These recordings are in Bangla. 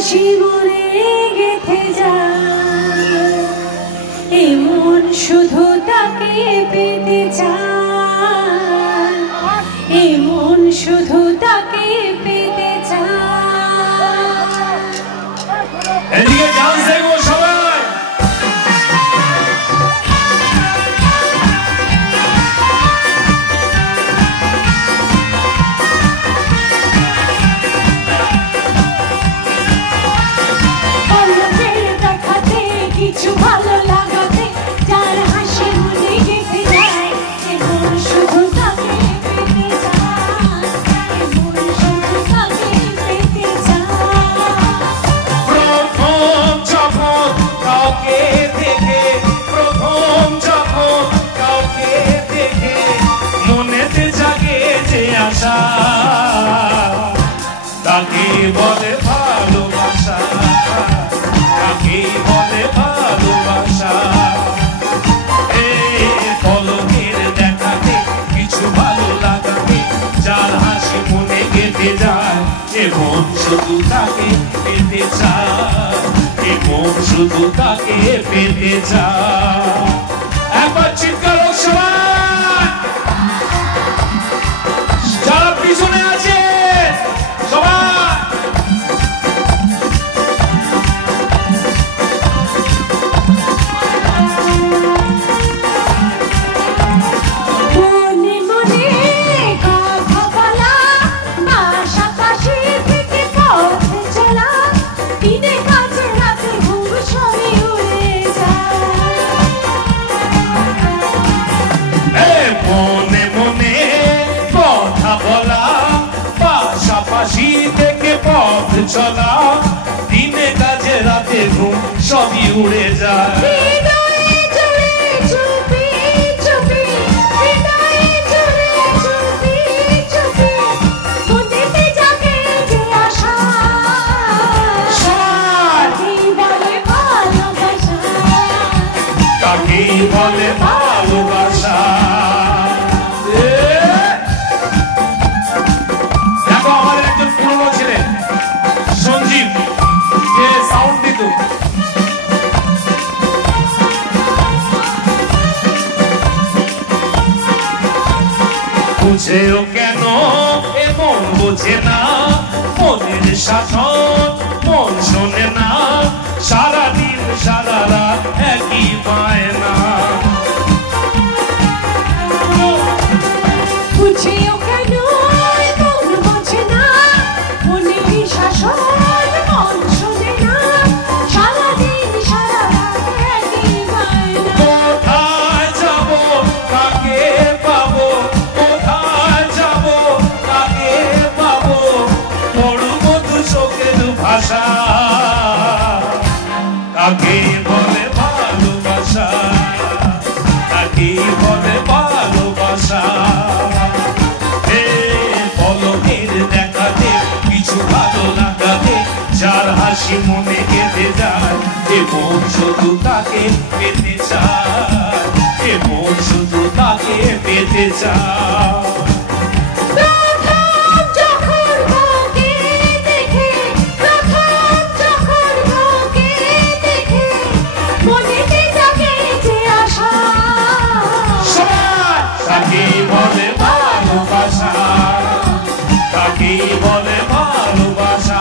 হাসি মনে গেঁথে যায়, এমন শুধু তাকে পেতে চায়, এমন শুধু তাকে পেতে চায়। এদিকে ডান্স দেখো সবাই। কিছু ভালো লাগাতে যার হাসি মনে গেঁথে যায়, এমন শুধু তাকে পেতে চায়, এমন শুধু তাকে পেতে চায়। প্রথম যখন কাউকে দেখে, প্রথম যখন কাউকে দেখে মনেতে জাগে যে আশা, তাকে বলে ভালোবাসা, তাকে বলে ভালোবাসা। পলকের দেখাতে কিছু ভালো লাগাতে যার হাসি মনে গেঁথে যায়, এবং শুধু তাকে পেতে চায়, এবং শুধু তাকে পেতে চায়। একবার চিৎকার সবাই, যারা পিছনে আছে সবাই। পাশাপাশি থেকে পথ চলা, দিনে কাজে রাতে ঘুম সবই উড়ে যায়। তাকেই বলে ভালোবাসা। সঞ্জীব যে সাউন্ড দিত, বুঝেও কেন এ মন বোঝে না, মনের শাসন মন শোনে না, সারাদিন সারা রাত একই পায় না। বুঝেও কেন মন বোঝে না, মনের শাসন মন শোনে না, সারাদিন সারা রাত একই পায় না। কোথায় যাব কাকে পাবো, কোথায় যাব কাকে পাবো, পড়ব দু চোখের ভাষা, কাকে বলে ভালোবাসা, কাকে বলে ভালোবাসা। পলকের দেখাতে কিছু ভালো লাগাতে যার হাসি মনে গেঁথে যায়, এবং শুধু তাকে পেতে চায়, এবং শুধু তাকে পেতে চায়। তাকেই বলে ভালোবাসা, তাকেই বলে ভালোবাসা।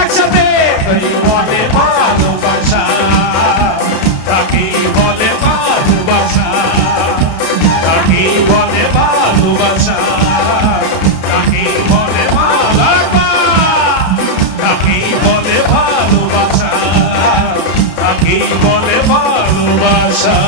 একসাথে বলে ভালোবাসা, তাকেই বলে ভালোবাসা, তাকেই বলে ভালোবাসা, তাকেই বলে ভালোবাসা, তাকেই বলে ভালোবাসা, তাকেই বলে ভালোবাসা।